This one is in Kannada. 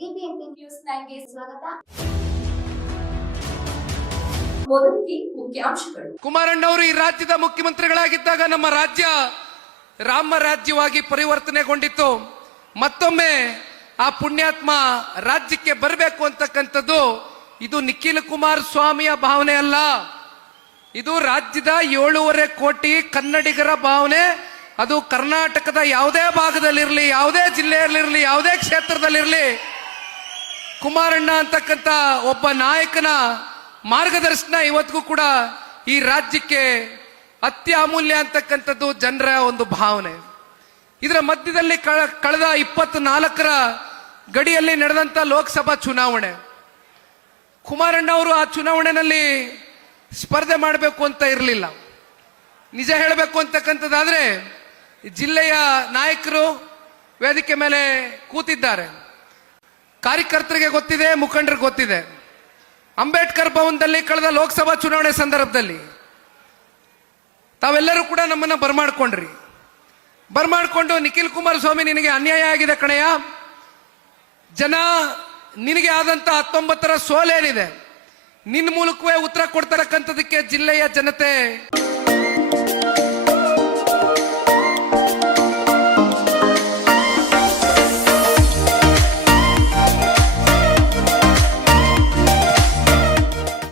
ಬಿಬಿಎಂಪಿ ನ್ಯೂಸ್ 9ಗೆ ಸ್ವಾಗತ. ಮೊದಲಿಗೆ ಮುಖ್ಯಾಂಶಗಳು. ಕುಮಾರಣ್ಣವರು ಈ ರಾಜ್ಯದ ಮುಖ್ಯಮಂತ್ರಿಗಳಾಗಿದ್ದಾಗ ನಮ್ಮ ರಾಜ್ಯ ರಾಮ ರಾಜ್ಯವಾಗಿ ಪರಿವರ್ತನೆಗೊಂಡಿತ್ತು. ಮತ್ತೊಮ್ಮೆ ಆ ಪುಣ್ಯಾತ್ಮ ರಾಜ್ಯಕ್ಕೆ ಬರಬೇಕು ಅಂತಕ್ಕಂಥದ್ದು ಇದು ನಿಖಿಲ್ ಕುಮಾರಸ್ವಾಮಿಯ ಭಾವನೆ ಅಲ್ಲ, ಇದು ರಾಜ್ಯದ 7.5 ಕೋಟಿ ಕನ್ನಡಿಗರ ಭಾವನೆ. ಅದು ಕರ್ನಾಟಕದ ಯಾವುದೇ ಭಾಗದಲ್ಲಿರಲಿ, ಯಾವುದೇ ಜಿಲ್ಲೆಯಲ್ಲಿರಲಿ, ಯಾವುದೇ ಕ್ಷೇತ್ರದಲ್ಲಿರಲಿ, ಕುಮಾರಣ್ಣ ಅಂತಕ್ಕಂಥ ಒಬ್ಬ ನಾಯಕನ ಮಾರ್ಗದರ್ಶನ ಇವತ್ತಿಗೂ ಕೂಡ ಈ ರಾಜ್ಯಕ್ಕೆ ಅತ್ಯಮೂಲ್ಯ ಅಂತಕ್ಕಂಥದ್ದು ಜನರ ಒಂದು ಭಾವನೆ. ಇದರ ಮಧ್ಯದಲ್ಲಿ ಕಳೆದ 24ರ ಗಡಿಯಲ್ಲಿ ನಡೆದಂತ ಲೋಕಸಭಾ ಚುನಾವಣೆ, ಕುಮಾರಣ್ಣ ಅವರು ಆ ಚುನಾವಣೆಯಲ್ಲಿ ಸ್ಪರ್ಧೆ ಮಾಡಬೇಕು ಅಂತ ಇರಲಿಲ್ಲ. ನಿಜ ಹೇಳಬೇಕು ಅಂತಕ್ಕಂಥದ್ದಾದ್ರೆ ಜಿಲ್ಲೆಯ ನಾಯಕರು ವೇದಿಕೆ ಮೇಲೆ ಕೂತಿದ್ದಾರೆ, ಕಾರ್ಯಕರ್ತರಿಗೆ ಗೊತ್ತಿದೆ, ಮುಖಂಡರಿಗೆ ಗೊತ್ತಿದೆ. ಅಂಬೇಡ್ಕರ್ ಭವನದಲ್ಲಿ ಕಳೆದ ಲೋಕಸಭಾ ಚುನಾವಣೆ ಸಂದರ್ಭದಲ್ಲಿ ತಾವೆಲ್ಲರೂ ಕೂಡ ನಮ್ಮನ್ನ ಬರ್ಮಾಡ್ಕೊಂಡು ನಿಖಿಲ್ ಕುಮಾರಸ್ವಾಮಿ ನಿನಗೆ ಅನ್ಯಾಯ ಆಗಿದೆ ಕಣಯ್ಯ, ಜನ ನಿನಗೆ ಆದಂತ 19ರ ಸೋಲೇನಿದೆ, ನಿನ್ನ ಮೂಲಕವೇ ಉತ್ತರ ಕೊಡ್ತಕ್ಕಂಥದಕ್ಕೆ ಜಿಲ್ಲೆಯ ಜನತೆ